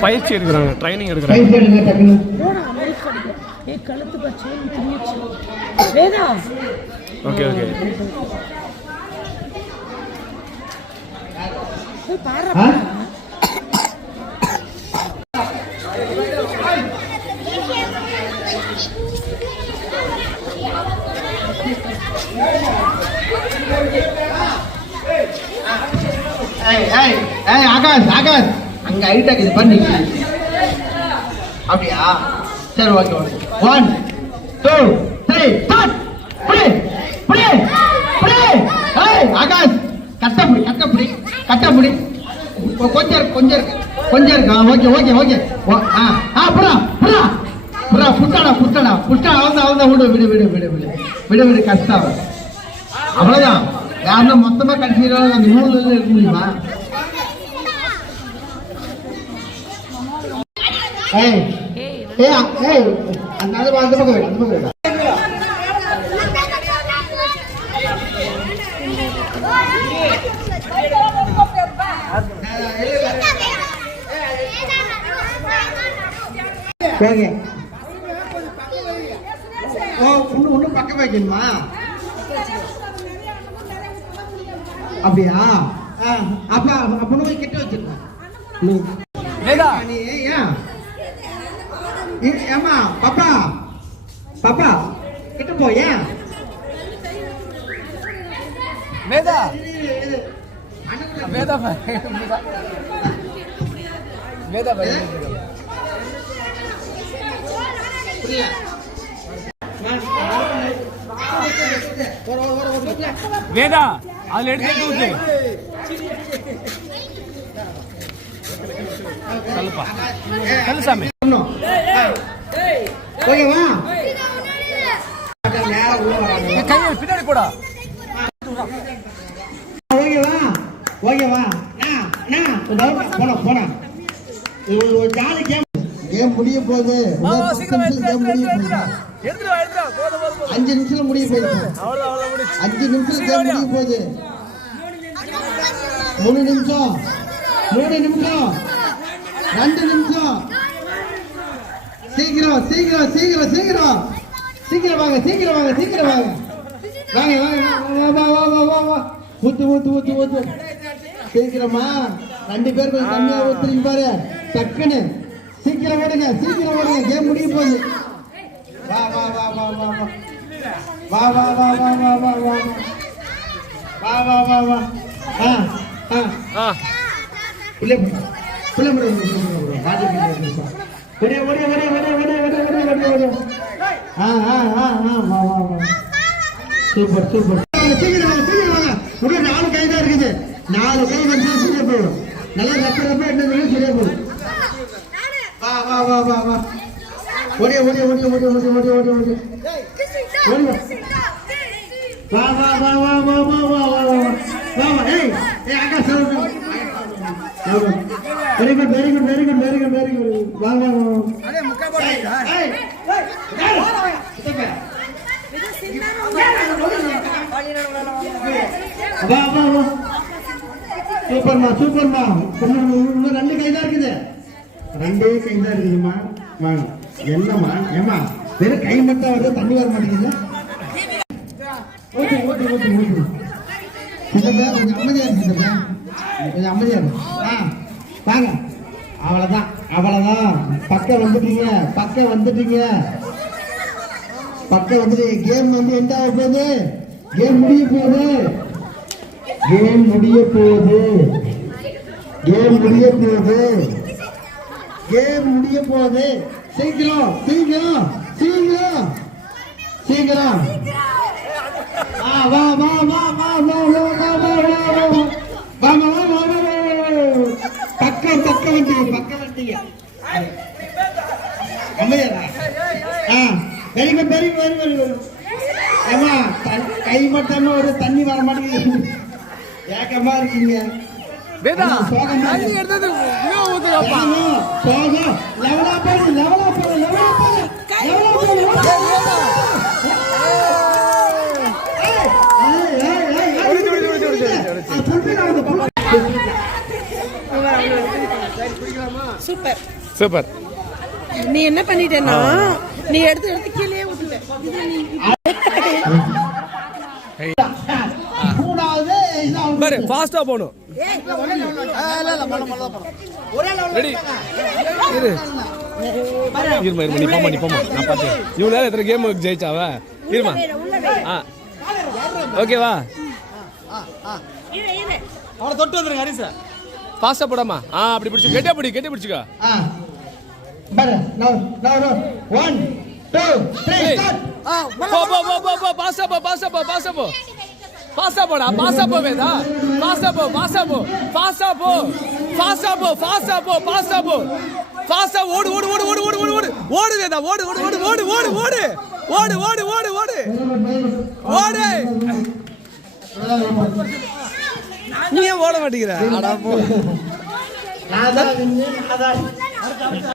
பயிற்சி எடுக்கிறாங்க ட்ரைனிங் எடுக்கிறாங்க. Okay okay. ஏய் ஏய் ஏய் ஆகாஷ் ஆகாஷ். அங்க ஹைடெக் இது பண்ணி. அப்படியா? சரி okay okay one two three start புடி புடி புடி ஏய் ஆகாஷ் கட்ட புடி கட்ட புடி கட்ட புடி கொஞ்சம் இருக்கு கொஞ்சம் இருக்கு. கொஞ்சம் இருக்கு ஓகே ஓகே ஓகே ஆ ஆ புடா புடா புறா புட்டடா புட்டடா புட்டா அவன் அவன் விடு விடு விடு விடு விடு. விடு விடு கஷ்டம். அவ்வளவுதான். யாருன்னா மொத்தமா கடைசியில் அந்த மூணு இருந்து எடுக்க முடியுமா ஏய் ஏய் ஏய் அந்த அந்த பக்கம் அந்த அந்த பக்கம் பக்கம் வைக்கணுமா அப்படியா? அப்ப அப்பனும் கிட்ட வச்சிருக்கேன் நீ ஏன்? ஏமா பாப்பா பாப்பா கிட்ட போ ஏன்? வேதா. வேதா வேதா புரியல. வேதா. அதுல எடுத்து ஊத்து சொல்லுப்பா சொல்லு சாமி ஓகேவா கையில் பின்னாடி போடா ஓகேவா ஓகேவா போனா போனா ஒரு ஜாலி கேம் கேம் முடிய போகுது கேம் முடிய போகுது அஞ்சு நிமிஷத்துல முடிய போகுது. அஞ்சு நிமிஷத்துல முடிய போகுது. மூணு நிமிஷம். மூணு நிமிஷம். ரெண்டு நிமிஷம். சீக்கிரம் சீக்கிரம் சீக்கிரம் சீக்கிரம். சீக்கிரம் வாங்க சீக்கிரம் வாங்க சீக்கிரம் வாங்க வாங்க வாங்க வா வா வா வா வா. ஊத்து ஊத்து ஊத்து ஊத்து. சீக்கிரமா. ரெண்டு பேர் கொஞ்சம் கம்மியா ஊத்துறீங்க பாரு. டக்குன்னு. சீக்கிரம் ஓடுங்க சீக்கிரம் ஓடுங்க. கேம் முடிய போகுது. வா வா வா வா வா வா வா வா வா வா வா வா வா வா வா வா வா ஆ ஆ ஆ பிள்ளை போடு பிள்ளை போடு பாஜி பிள்ளை போடு ஒரே ஒரே ஒரே ஒரே ஒரே ஒரே ஒரே ஒரே ஒரே ஆ ஆ ஆ ஆ வா வா வா சூப்பர் சூப்பர் சீக்கிரம் வாங்க சீக்கிரம் வாங்க உடனே நாலு கை தான் இருக்குது நாலு கை வந்து சரியா போயிடும் நல்லா ரப்ப ரப்ப என்ன சரியா போயிடும் வா வா வா வா வா ஓடிய ஓடிய ஓடிய ஓடிய ஓடிய ஓடிய ஓடிய ஓடிய வா வா வா வா வா வா வா வா வா வா வா ஏய் ஏய் அக்கா sound very good very good very good very good very good வா வா வா அதே முக்கா போட்டு ஏய் ஏய் இதப்ப வா வா வா சூப்பர்மா சூப்பர்மா இன்னும் இன்னும் ரெண்டு கை தான் இருக்குது ரெண்டே கை தான் இருக்குதுமா வாங்க என்னம்மா? ஏம்மா? வெறும் கை மட்டும் வருது தண்ணி வர மாட்டேங்குது. ஓட்டு ஓட்டு ஓட்டு ஓட்டு கொஞ்சம் அமைதியா இருக்கு கொஞ்சம் அமைதியா இருக்கு ஆ வாங்க. அவ்வளவுதான் அவ்வளவுதான். பக்கம் வந்துட்டீங்க பக்கம் வந்துட்டீங்க. பக்கம் வந்துட்டீங்க கேம் வந்து எந்த ஆக போகுது. கேம் முடிய போகுது. கேம் முடிய போகுது. கேம் முடிய போகுது. கேம் முடிய போகுது. சீக்கிரம் சீக்கிரம் சீக்கிரம் சீக்கிரம் வா வா வா வா வா வா வா வா வா வா வா வா வா வா வா வா வா வா பக்கம் பக்கம் வந்தீங்க பக்கம் வந்தீங்க அமைதியா ஆ பெரிய பெரிய வெரி குட் வெரி ஏமா கை மட்டும் ஒரு தண்ணி வர மாட்டேங்குது ஏக்கமா இருக்கீங்க வேதா தண்ணி சூப்பர். சூப்பர். நீ என்ன பண்ணிட்டேன்னா நீ எடுத்து எடுத்து கீழே விட்டுட்ட பாரு ஃபாஸ்டா போகணும். ரெடி இரு. இருமா இருமா நீ போமா நீ போமா நான் பார்த்தேன் இவ்வளோ நேரம் எத்தனை கேம் ஜெயிச்சாவ? இருமா. ஆ. ஓகேவா அவனை தொட்டு வந்துருங்க ஃபாஸ்டா போடாமா? ஆ அப்படி பிடிச்சு. கெட்டியா பிடி கெட்டி பிடிச்சுக்கோ. ஒன் டூ த்ரீ போ போ போ போ போ பாஸ்டா போ பாஸ்டா போ பாஸ்டா போ. பாஸ்டா போடா ஃபாஸ்டா போவேதா ஃபாஸ்டா போ ஃபாஸ்டா போ பாஸ்டா போ பாஸ்டா போ பாஸ்டா போ பாஸ்டா போ பாஸ்டா ஓடு ஓடு ஓடு ஓடு ஓடு ஓடு ஓடு ஓடு வேதா ஓடு ஓடு ஓடு ஓடு ஓடு ஓடு ஓடு ஓடு ஓடு ஓடு ஓடு நீ ஏன் ஓட மாட்டேங்கிற அடா போ